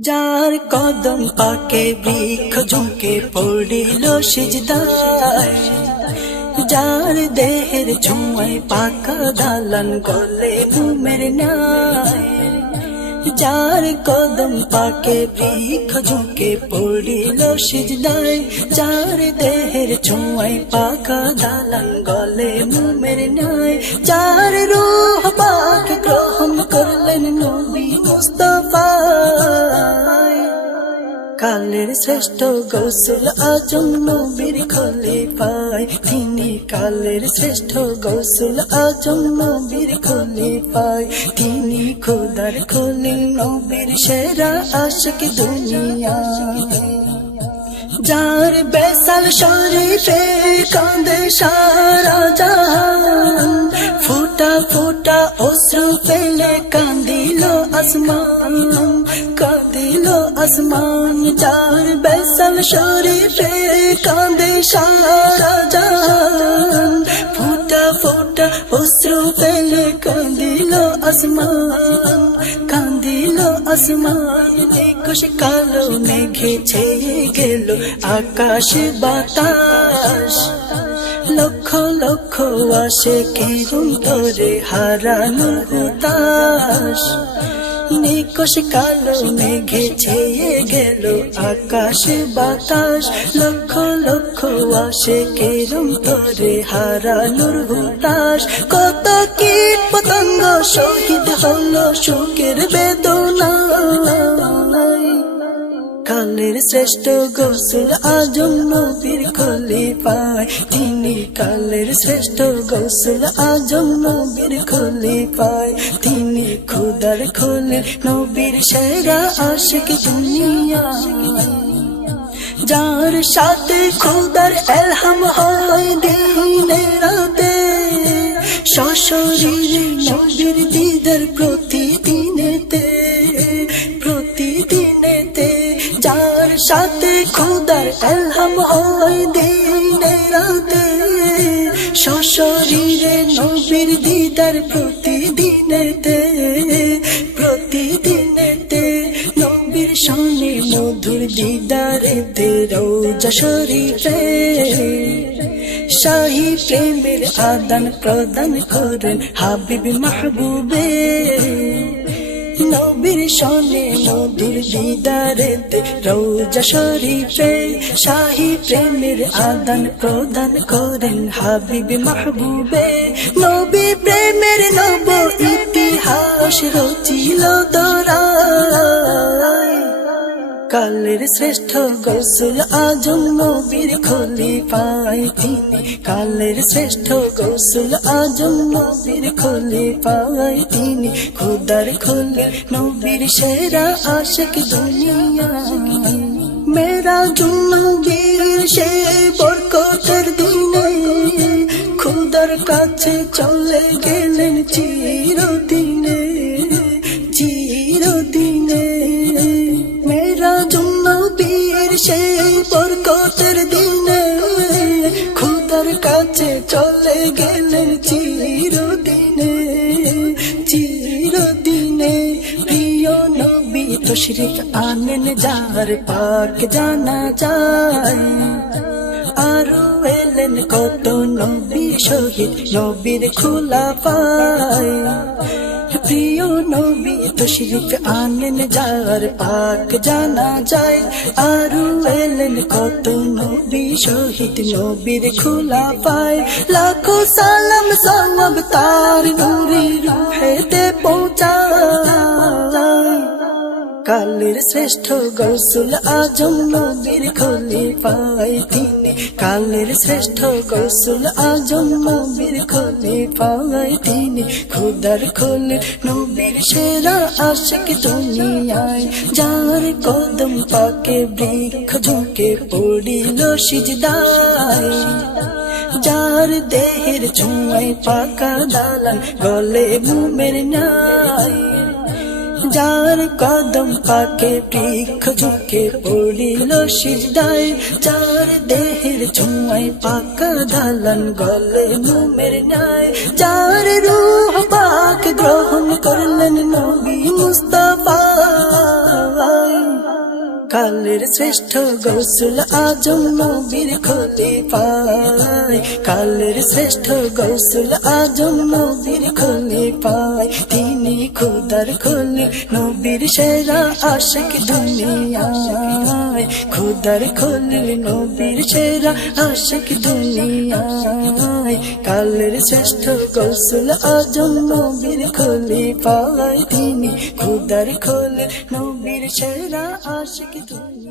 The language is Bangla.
যার কদম পাকে বৃক্ষ ঝুঁকে পড়িল সিজদায় যার দেহের ঝুমায় পাকা দালান গলে ঘুমের নাই যার কদম পাকে বৃক্ষ ঝুঁকে পড়িল সিজদায় যার দেহের ছোঁয়ায় পাকা দালান গলে মুমের নাই যার রূহ পাক গ্রহণ করলেন নবী মুস্তফা। কালের শ্রেষ্ঠ গৌসুল আজম নবীর খলে পায়। তিনি কালের শ্রেষ্ঠ গৌসুল আজম নবীর খলে পায়। তিনি খোদার খোলে নবীর সেরা আশিক দুনিয়া। যার বেসাল শরীফে কাঁদে সারা জাহান। ফুটা ফুটা অশ্রু পেলে কান্দিল আসমান। কাঁদিল আসমান যার বেসাল শরীফে কাঁদে সারা জাহান ফুটা ফুটা অশ্রু পেলে কান্দিল আসমান কান্দিল আসমান একুশ কালো মেঘে ছেয়ে গেল আকাশ বাতাস লক্ষ লক্ষ আসে কেরুম তোরে হারানো হুতাস নিকশ কালো মেঘে ছেয়ে গেল আকাশ, বাতাস, লক্ষ লক্ষ আসে কেরম তোরে হারানোর হুতাস কত কীট পতঙ্গ শহীদ হলো সুখের বেদনা কালের শ্রেষ্ঠ গোসুল আজম নবীর খলি পায় তিনি কালের শ্রেষ্ঠ গোসুল আজম নবীর খলি পায় তিনি খুদার খোলে নবীর সেরা আশিক দুনিয়া। যার সাথে খুদার এলহাম হয় দিনে রাতে। সশরীরে নবীর দিদার প্রতিদিনেতে প্রতিদিনেতে। যার সাথে খুদার এলহাম হয় দিনে রাতে। সশরীরে নবীর দিদার প্রতিদিনেতে। মধুর দিদারে শরীরে শাহী প্রেমের আদান প্রদান করেন হাবিব মাহবুবে নবীর সনে মধুর দিদারে রোজা শরীফে শাহী প্রেমের আদান প্রদান করেন হাবিব মাহবুবে নবী প্রেমের নব ইতিহাস রচিল দরায় কালের শ্রেষ্ঠ গৌসুল আজম নবীর খলি পায় তিনি কালের শ্রেষ্ঠ গৌসুল আজম নবীর খলি পায় তিনি খুদার খোলে নবীর সেরা আশিক দুনিয়া মেরা জুনবীর সে বরকতের দিনে খুদার কাছে চলে তশরিফ আনেন যার পাক জানা যায় আরও এলেন কত নবী শহীদ নবীর খোলা পায় প্রিয় নবী তশরিফ আনেন যার পাক জানা যায় আরও এলেন কত নবী শহীদ নবীর খোলা পায় লাখো সালাম সওয়াব তার নূরে রুহেতে পৌঁছায় কালের শ্রেষ্ঠ গৌসুল আজম নবীর খলি পায় তিনি কালের শ্রেষ্ঠ গৌসুল আজম নবীর পায় তিনি খুদার খোলে নবীর সেরা আশিক দুনিয়ায়। যার কদম পাকে বৃক্ষ ঝুঁকে পড়িল সিজদায়। যার দেহের ছোঁয়ায় পাকা দালান গলে মুমের নাই যার কদম পাকে বৃক্ষ ঝুঁকে পড়িল সিদ্ধায় যার দেহের ছোঁয়ায় পাকা দালান গলে মুমের নাই শ্রেষ্ঠ গৌসুল আজম নবীর খলি পায় কালের শ্রেষ্ঠ গৌসুল আজম নবীর খলি পায় তিনি খুদার খলি নবীর সেরা আশিক দুনিয়ায়। খুদার খলি নবীর সেরা আশিক দুনিয়ায়। কালের শ্রেষ্ঠ গৌসুল আজম নবীর খলি পায় তিনি খুদার খলি নবীর সেরা আশিক দুনিয়া